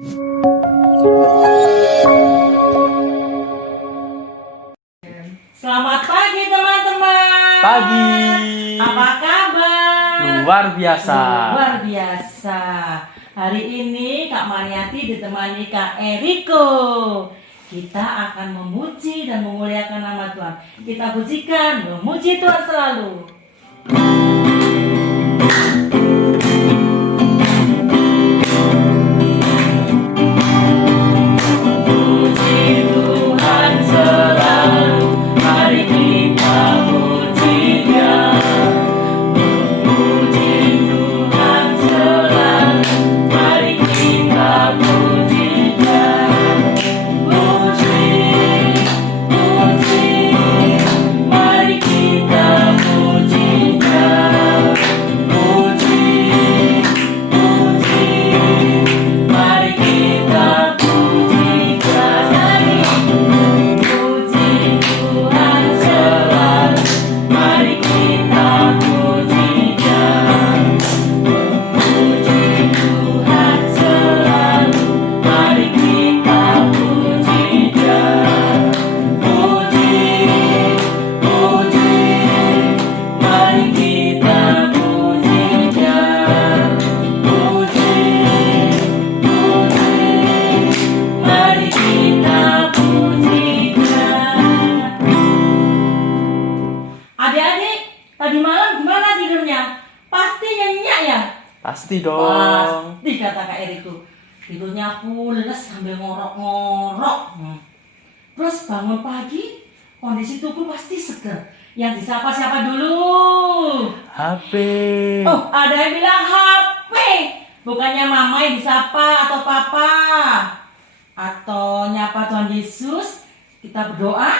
Selamat pagi teman-teman. Pagi. Apa kabar? Luar biasa. Luar biasa. Hari ini Kak Mariati ditemani Kak Eriko. Kita akan memuji dan memuliakan nama Tuhan. Kita pujikan, memuji Tuhan selalu. Pasti dong. Pasti kata Kak Eriko. Tidurnya pules sambil ngorok-ngorok. Terus bangun pagi, kondisi tubuh pasti seger. Yang disapa siapa dulu? HP. Oh, ada yang bilang HP. Bukannya mama yang disapa atau papa. Atau nyapa Tuhan Yesus, kita berdoa.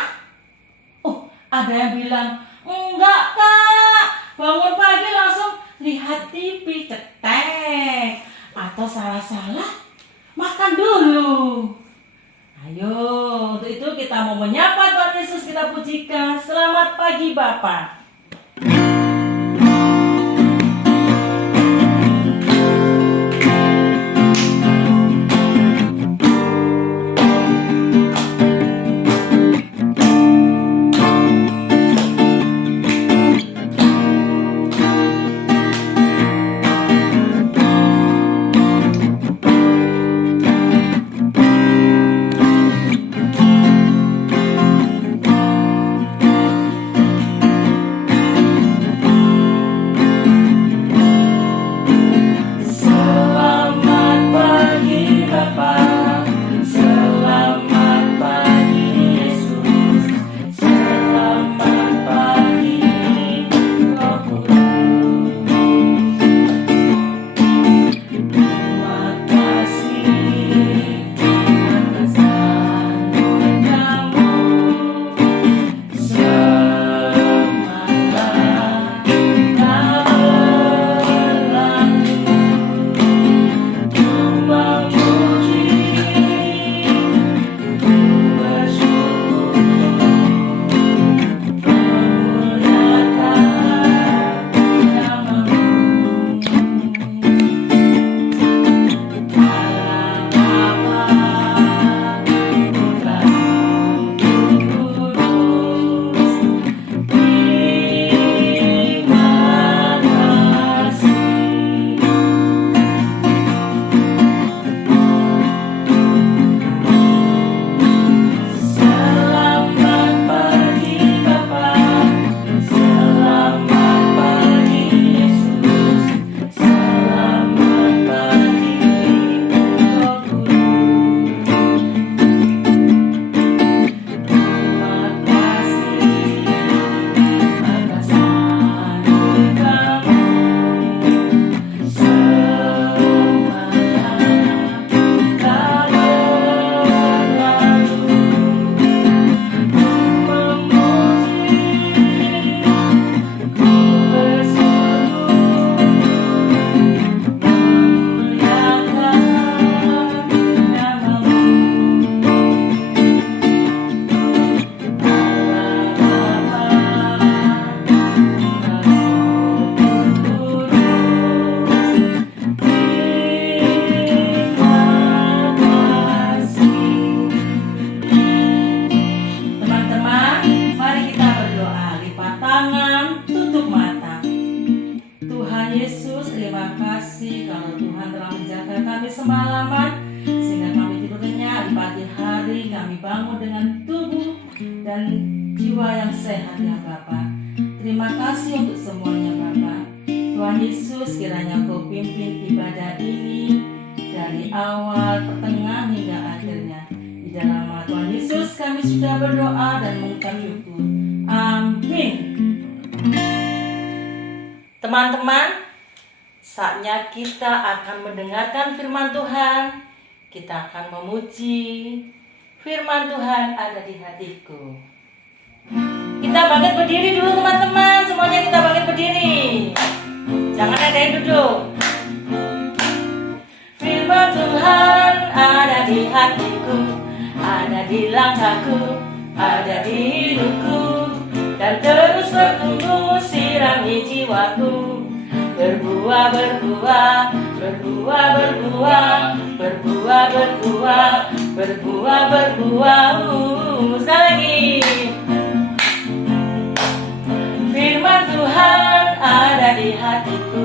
Oh, ada yang bilang, enggak Kak, bangun pagi langsung lihat TV, cetek. Atau salah-salah, makan dulu. Ayo, untuk itu kita mau menyapa Tuhan Yesus, kita pujikan. Selamat pagi Bapak. kami semalaman, sehingga kami tidur nyenyak. Di pagi hari kami bangun dengan tubuh dan jiwa yang sehat ya Bapa. Terima kasih untuk semuanya Bapa. Tuhan Yesus, kiranya Kau pimpin ibadah ini dari awal, pertengahan hingga akhirnya. Di dalam nama Tuhan Yesus kami sudah berdoa dan mengucap syukur. Amin. Teman-teman, saatnya kita akan mendengarkan firman Tuhan. Kita akan memuji firman Tuhan ada di hatiku. Kita bangkit berdiri dulu teman-teman. Semuanya kita bangkit berdiri. Jangan ada yang duduk. Firman Tuhan ada di hatiku, ada di langkahku, ada di hidupku, dan terus bertumbuh sirami jiwaku. Berbuah, berbuah, berbuah, berbuah, berbuah, berbuah, berbuah, berbuah. Sekali lagi. Firman Tuhan ada di hatiku,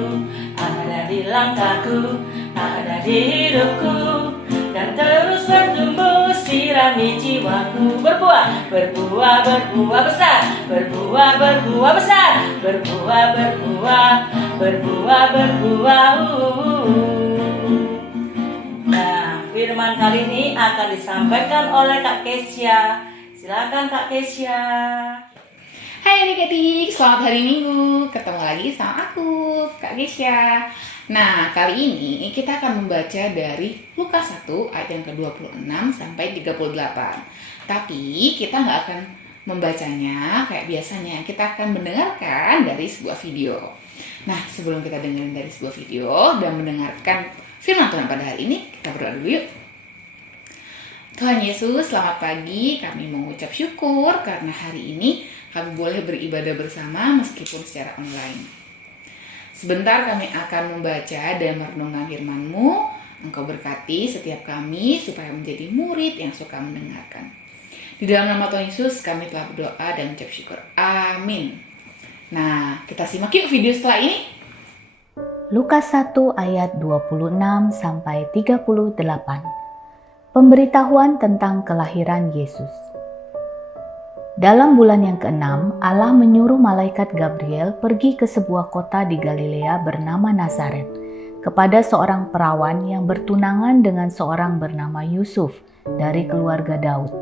ada di langkahku, ada di hidupku, dan terus bertumbuh sirami jiwaku. Berbuah, berbuah, berbuah besar, berbuah, berbuah besar, berbuah, berbuah, berbuah, berbuah. Nah, firman kali ini akan disampaikan oleh Kak Kesya. Silakan Kak Kesya. Hai adik-adik, selamat hari Minggu. Ketemu lagi sama aku, Kak Gesya. Nah, kali ini kita akan membaca dari Lukas 1 ayat yang ke-26 sampai 38. Tapi kita nggak akan membacanya kayak biasanya. Kita akan mendengarkan dari sebuah video. Nah, sebelum kita dengerin dari sebuah video dan mendengarkan firman Tuhan pada hari ini, kita berdoa dulu yuk. Tuhan Yesus, selamat pagi. Kami mengucap syukur karena hari ini kami boleh beribadah bersama meskipun secara online. Sebentar kami akan membaca dan merenungkan firman-Mu. Engkau berkati setiap kami supaya menjadi murid yang suka mendengarkan. Di dalam nama Tuhan Yesus kami telah berdoa dan mengucap syukur. Amin. Nah, kita simak yuk video setelah ini. Lukas 1 ayat 26 sampai 38. Pemberitahuan tentang kelahiran Yesus. Dalam bulan yang ke-6, Allah menyuruh malaikat Gabriel pergi ke sebuah kota di Galilea bernama Nazaret, kepada seorang perawan yang bertunangan dengan seorang bernama Yusuf dari keluarga Daud.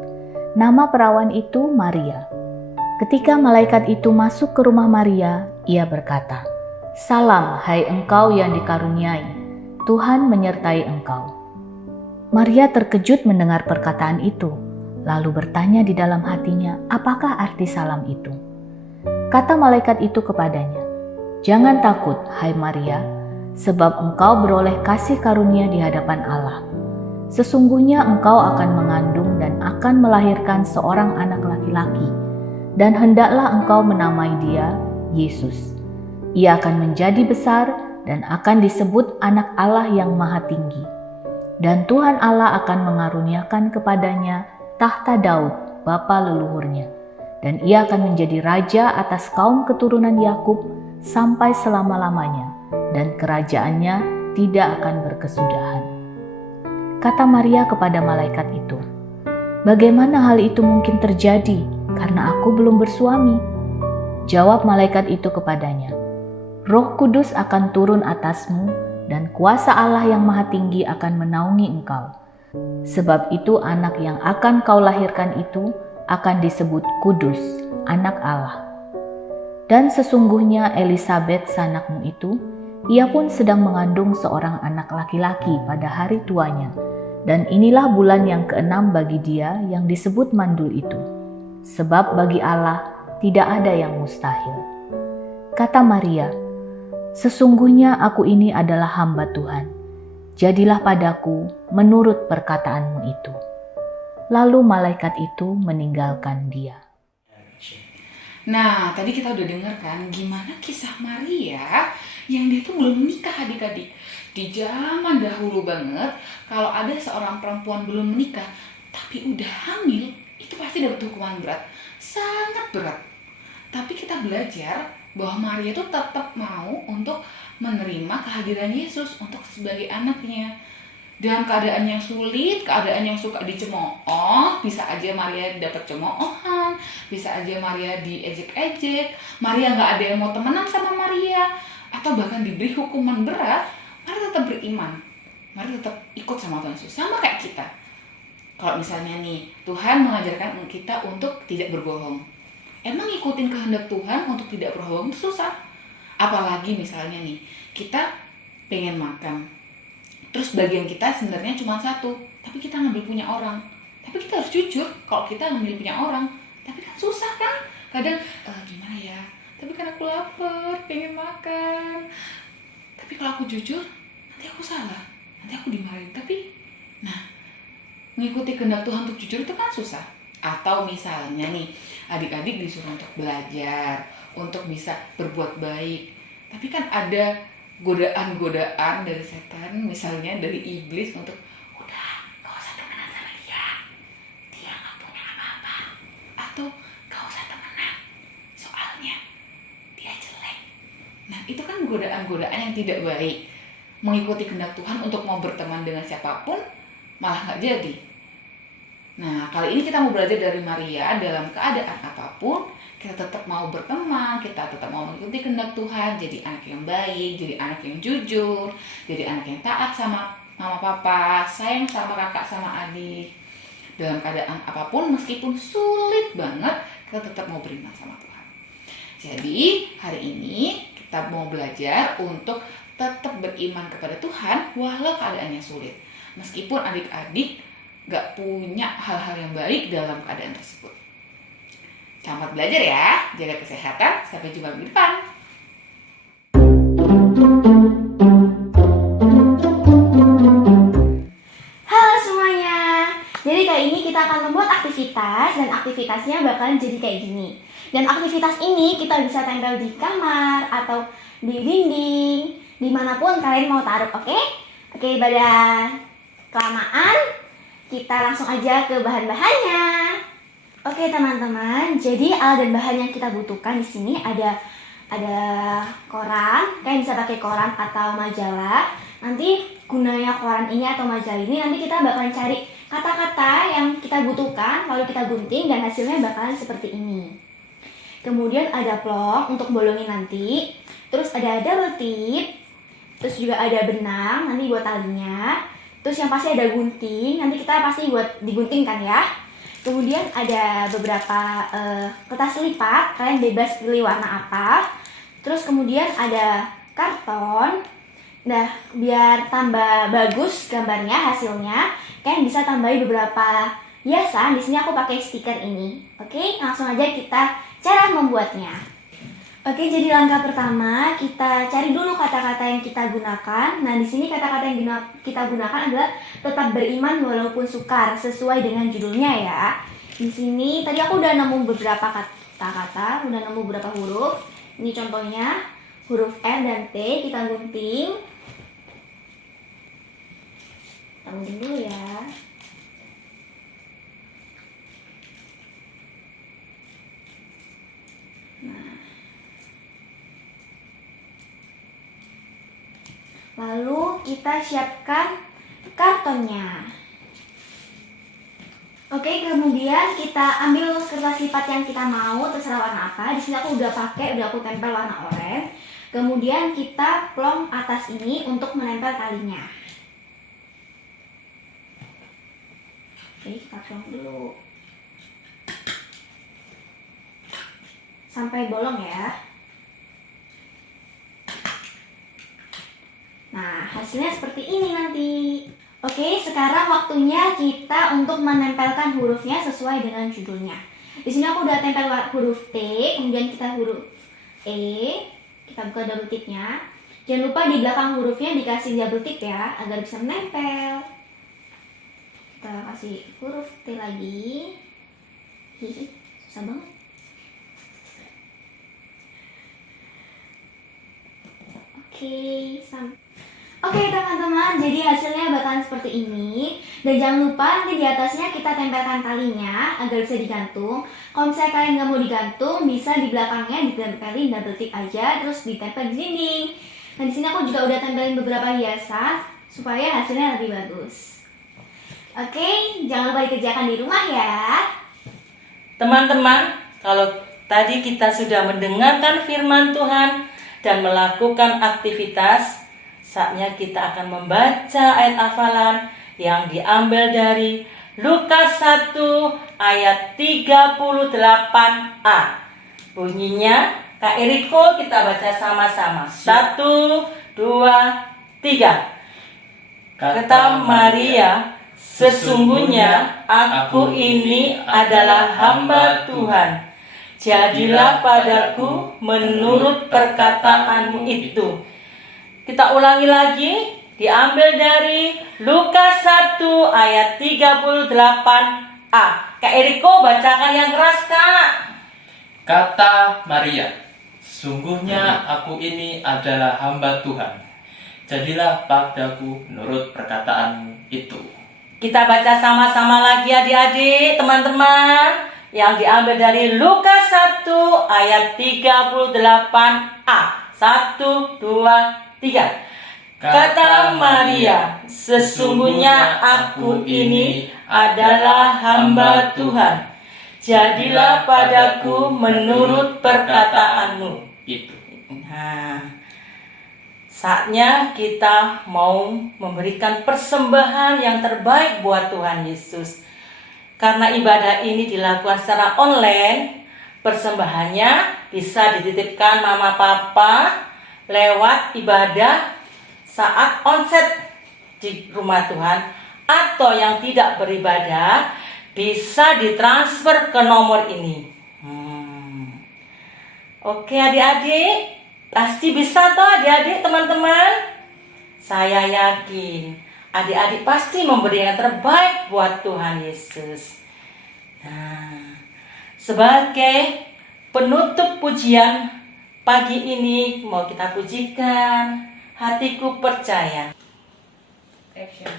Nama perawan itu Maria. Ketika malaikat itu masuk ke rumah Maria, ia berkata, "Salam, hai engkau yang dikaruniai, Tuhan menyertai engkau." Maria terkejut mendengar perkataan itu. Lalu bertanya di dalam hatinya, apakah arti salam itu? Kata malaikat itu kepadanya, "Jangan takut, hai Maria, sebab engkau beroleh kasih karunia di hadapan Allah. Sesungguhnya engkau akan mengandung dan akan melahirkan seorang anak laki-laki, dan hendaklah engkau menamai dia Yesus. Ia akan menjadi besar dan akan disebut Anak Allah yang Maha Tinggi. Dan Tuhan Allah akan mengaruniakan kepadanya tahta Daud, bapa leluhurnya, dan ia akan menjadi raja atas kaum keturunan Yakub sampai selama-lamanya, dan kerajaannya tidak akan berkesudahan." Kata Maria kepada malaikat itu, "Bagaimana hal itu mungkin terjadi, karena aku belum bersuami?" Jawab malaikat itu kepadanya, "Roh Kudus akan turun atasmu, dan kuasa Allah yang Maha Tinggi akan menaungi engkau. Sebab itu anak yang akan kau lahirkan itu akan disebut Kudus, Anak Allah. Dan sesungguhnya Elisabet sanakmu itu, ia pun sedang mengandung seorang anak laki-laki pada hari tuanya. Dan inilah bulan yang ke-6 bagi dia yang disebut mandul itu. Sebab bagi Allah tidak ada yang mustahil." Kata Maria, "Sesungguhnya aku ini adalah hamba Tuhan. Jadilah padaku menurut perkataanmu itu." Lalu malaikat itu meninggalkan dia. Nah, tadi kita udah dengar kan gimana kisah Maria yang dia tuh belum menikah adik-adik. Di zaman dahulu banget, kalau ada seorang perempuan belum menikah tapi udah hamil, itu pasti dapat hukuman berat. Sangat berat. Tapi kita belajar bahwa Maria tuh tetap mau untuk menerima kehadiran Yesus untuk sebagai anaknya. dalam keadaan yang sulit, keadaan yang suka dicemooh, bisa aja Maria dapat cemoohan, bisa aja Maria diejek-ejek, Maria nggak ada yang mau temenan sama Maria, atau bahkan diberi hukuman berat, Maria tetap beriman, Maria tetap ikut sama Tuhan Yesus, sama kayak kita. Kalau misalnya nih, Tuhan mengajarkan kita untuk tidak berbohong. Emang ngikutin kehendak Tuhan untuk tidak berbohong itu susah. Apalagi misalnya nih, kita pengen makan, terus bagian kita sebenarnya cuma satu, tapi kita ngambil punya orang. Tapi kita harus jujur kalau kita ngambil punya orang. Tapi kan susah kan? Kadang, gimana ya? Tapi kan aku lapar, pengen makan. Tapi kalau aku jujur, nanti aku salah. Nanti aku dimarahin. Tapi, mengikuti kehendak Tuhan untuk jujur itu kan susah. Atau misalnya nih, adik-adik disuruh untuk belajar, untuk bisa berbuat baik. Tapi kan ada godaan-godaan dari setan, misalnya dari iblis untuk udah gak usah temenan sama dia gak punya apa-apa, atau gak usah temenan soalnya dia jelek. Nah itu kan godaan-godaan yang tidak baik. Mengikuti kehendak Tuhan untuk mau berteman dengan siapapun malah gak jadi. Nah kali ini kita mau belajar dari Maria. Dalam keadaan apapun kita tetap mau berteman, kita tetap mau mengikuti kehendak Tuhan, jadi anak yang baik, jadi anak yang jujur, jadi anak yang taat sama mama papa, sayang sama kakak sama adik. Dalam keadaan apapun, meskipun sulit banget, kita tetap mau beriman sama Tuhan. Jadi hari ini kita mau belajar untuk tetap beriman kepada Tuhan walau keadaannya sulit. Meskipun adik-adik gak punya hal-hal yang baik dalam keadaan tersebut. Selamat belajar ya, jaga kesehatan, sampai jumpa minggu depan. Halo semuanya, jadi kali ini kita akan membuat aktivitas dan aktivitasnya bakalan jadi kayak gini. Dan aktivitas ini kita bisa tempel di kamar atau di dinding, dimanapun kalian mau taruh, oke? Oke, pada kelamaan, kita langsung aja ke bahan-bahannya. Oke teman-teman, jadi alat dan bahan yang kita butuhkan di sini ada koran, kalian bisa pakai koran atau majalah. Nanti gunanya koran ini atau majalah ini nanti kita bakalan cari kata-kata yang kita butuhkan, lalu kita gunting dan hasilnya bakalan seperti ini. Kemudian ada plong untuk bolongin nanti, terus ada double tip, terus juga ada benang nanti buat talinya, terus yang pasti ada gunting, nanti kita pasti buat diguntingkan ya. Kemudian ada beberapa kertas lipat, kalian bebas pilih warna apa. Terus kemudian ada karton. Nah, biar tambah bagus gambarnya, hasilnya, kalian bisa tambahin beberapa hiasan. Di sini aku pakai stiker ini. Oke, langsung aja kita cara membuatnya. Oke, jadi langkah pertama kita cari dulu kata-kata yang kita gunakan. Nah, di sini kata-kata yang kita gunakan adalah tetap beriman walaupun sukar, sesuai dengan judulnya ya. Di sini tadi aku udah nemu beberapa kata-kata, udah nemu beberapa huruf. Ini contohnya huruf R dan T, kita gunting. Kita gunting dulu ya. Lalu kita siapkan kartonnya. Oke, kemudian kita ambil kertas lipat yang kita mau, terserah warna apa. Di sini aku udah aku tempel warna oranye. Kemudian kita plong atas ini untuk menempel talinya. Oke, kita plong dulu. Sampai bolong ya. Nah, hasilnya seperti ini nanti. Oke, sekarang waktunya kita untuk menempelkan hurufnya sesuai dengan judulnya. Di sini aku udah tempel huruf T, kemudian kita huruf E, kita buka double tipnya. Jangan lupa di belakang hurufnya dikasih double tip ya, agar bisa menempel. Kita kasih huruf T lagi. Hihi, susah banget. Oke teman-teman, jadi hasilnya bakalan seperti ini. Dan jangan lupa nanti di atasnya kita tempelkan talinya agar bisa digantung. Kalau misalnya kalian nggak mau digantung, bisa di belakangnya ditempelin double tip aja, terus ditempel di dinding. Nah di sini aku juga udah tempelin beberapa hiasan supaya hasilnya lebih bagus. Oke, jangan lupa dikerjakan di rumah ya. Teman-teman, kalau tadi kita sudah mendengarkan firman Tuhan dan melakukan aktivitas, saatnya kita akan membaca ayat hafalan yang diambil dari Lukas 1 ayat 38a. Bunyinya, Kak Eriko kita baca sama-sama. 1, 2, 3. Kata Maria, sesungguhnya aku ini adalah hamba Tuhan. Jadilah padaku menurut perkataanmu itu. Kita ulangi lagi, diambil dari Lukas 1 ayat 38a. Kak Eriko bacakan yang keras, Kak. Kata Maria, sesungguhnya aku ini adalah hamba Tuhan. Jadilah padaku menurut perkataanmu itu. Kita baca sama-sama lagi adik-adik, teman-teman. Yang diambil dari Lukas 1 ayat 38a. 1, 2, 3. Kata Maria, sesungguhnya aku ini adalah hamba Tuhan. Jadilah padaku menurut perkataanmu itu. Nah, saatnya kita mau memberikan persembahan yang terbaik buat Tuhan Yesus. Karena ibadah ini dilakukan secara online, persembahannya bisa dititipkan mama papa lewat ibadah saat onset di rumah Tuhan, atau yang tidak beribadah bisa ditransfer ke nomor ini. Oke adik-adik, pasti bisa toh adik-adik teman-teman. Saya yakin adik-adik pasti memberi yang terbaik buat Tuhan Yesus. Nah, sebagai penutup pujian pagi ini mau kita pujikan Hatiku Percaya. Action.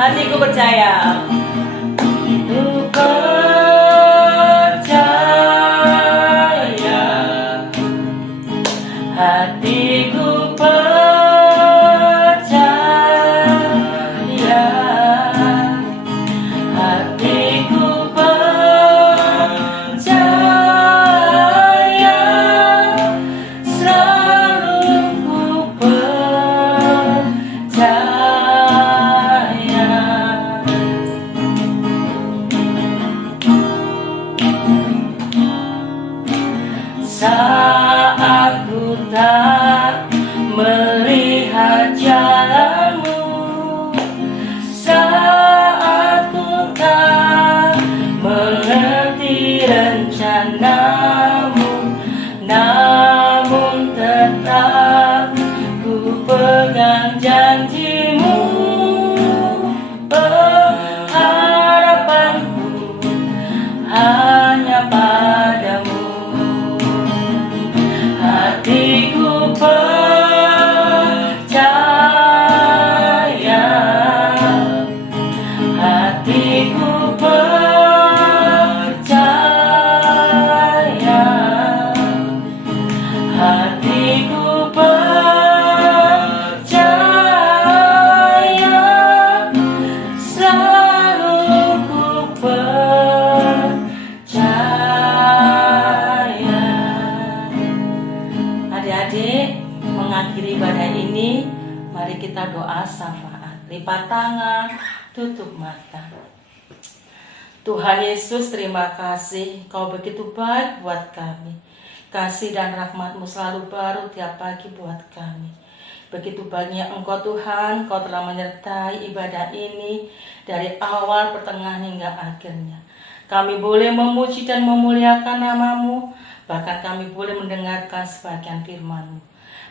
Hatiku percaya. Ku percaya. Hatiku percaya. Hatiku percaya. Selalu ku percaya. Saat ku tak melihat jalanmu, saat ku tak mengerti rencanamu, namun tetap ku pegang janjimu. Pengharapanku hanya padamu. Hatiku percaya, hatiku percaya, hatiku percaya, selalu ku percaya. Adik-adik, mengakhiri ibadah ini, mari kita doa syafaat. Lipat tangan, tutup mata. Tuhan Yesus, terima kasih Kau begitu baik buat kami. Kasih dan rahmat-Mu selalu baru tiap pagi buat kami. Begitu banyak Engkau Tuhan, Kau telah menyertai ibadah ini dari awal, pertengahan hingga akhirnya. Kami boleh memuji dan memuliakan nama-Mu, bahkan kami boleh mendengarkan sebagian firman-Mu.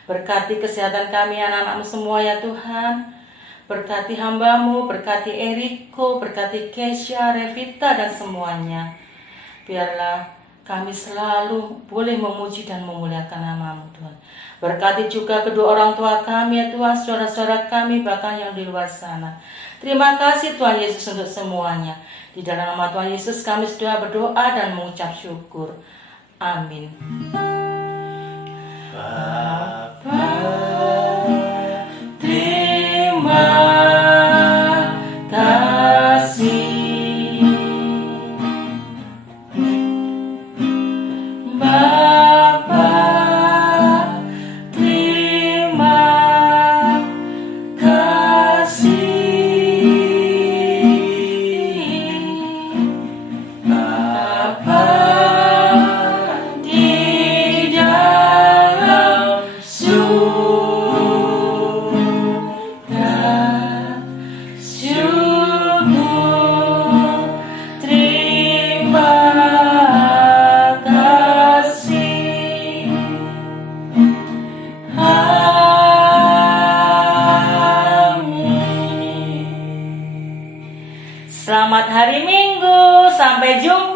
Berkati kesehatan kami anak-anak-Mu semua ya Tuhan. Berkati hamba-Mu, berkati Eriko, berkati Kesha, Revita, dan semuanya. Biarlah kami selalu boleh memuji dan memuliakan nama-Mu Tuhan. Berkati juga kedua orang tua kami ya Tuhan, saudara-saudara kami, bahkan yang di luar sana. Terima kasih Tuhan Yesus untuk semuanya. Di dalam nama Tuhan Yesus kami sudah berdoa dan mengucap syukur. Amin. Bapa, terima kasih. Bapa, terima kasih. Bapa, di dalam surga, syukur, terima kasih. Amin. Selamat hari Minggu, sampai jumpa.